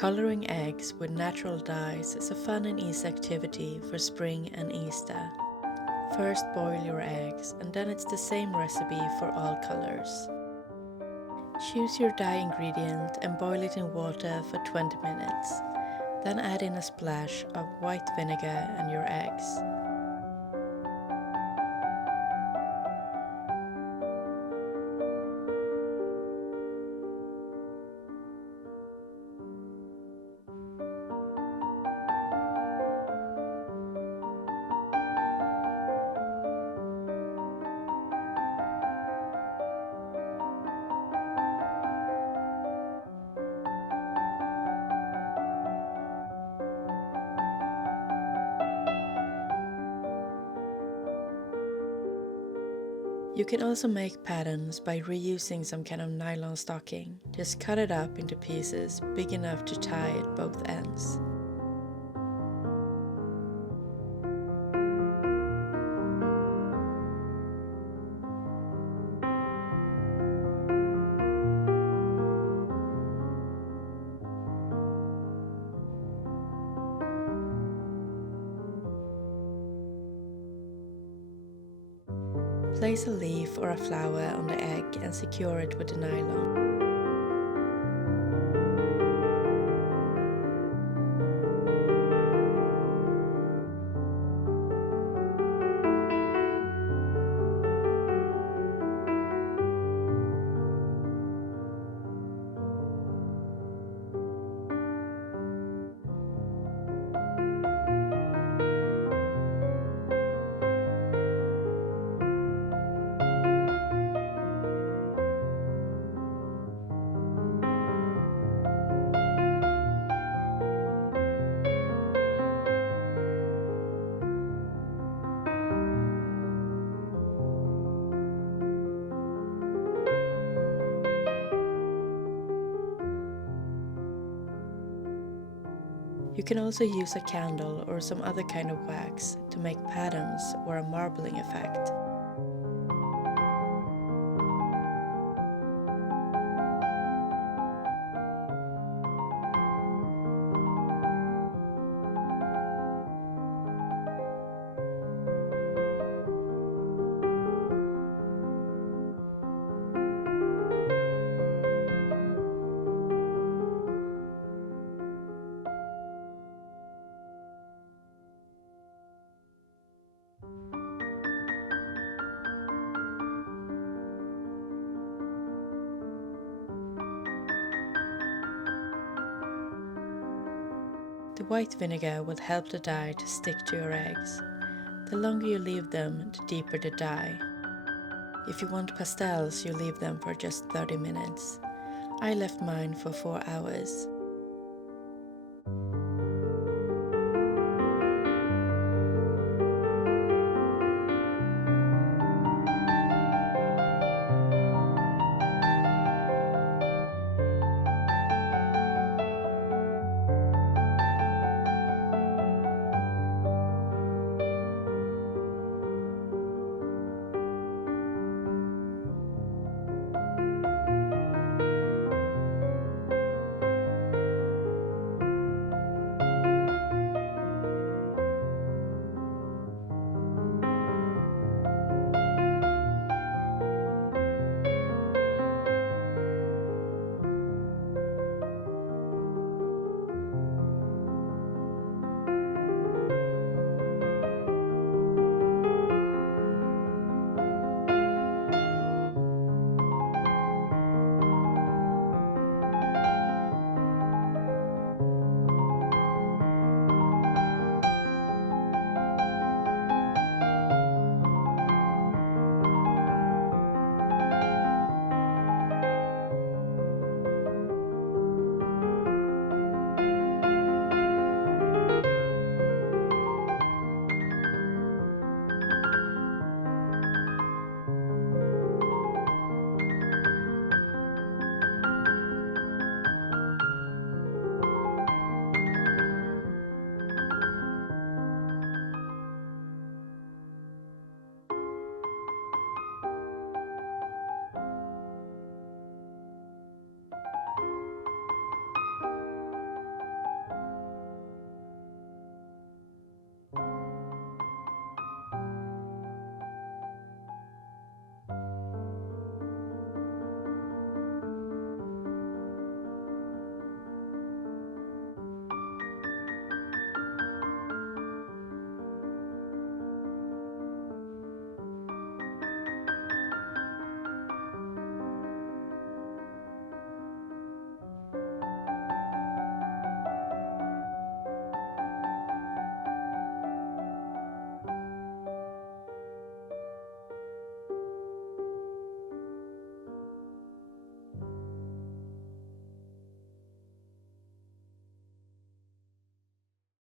Coloring eggs with natural dyes is a fun and easy activity for spring and Easter. First boil your eggs, and then it's the same recipe for all colors. Choose your dye ingredient and boil it in water for 20 minutes. Then add in a splash of white vinegar and your eggs. You can also make patterns by reusing some kind of nylon stocking. Just cut it up into pieces big enough to tie at both ends. Place a leaf or a flower on the egg and secure it with the nylon. You can also use a candle or some other kind of wax to make patterns or a marbling effect. The white vinegar will help the dye to stick to your eggs. The longer you leave them, the deeper the dye. If you want pastels, you leave them for just 30 minutes. I left mine for 4 hours.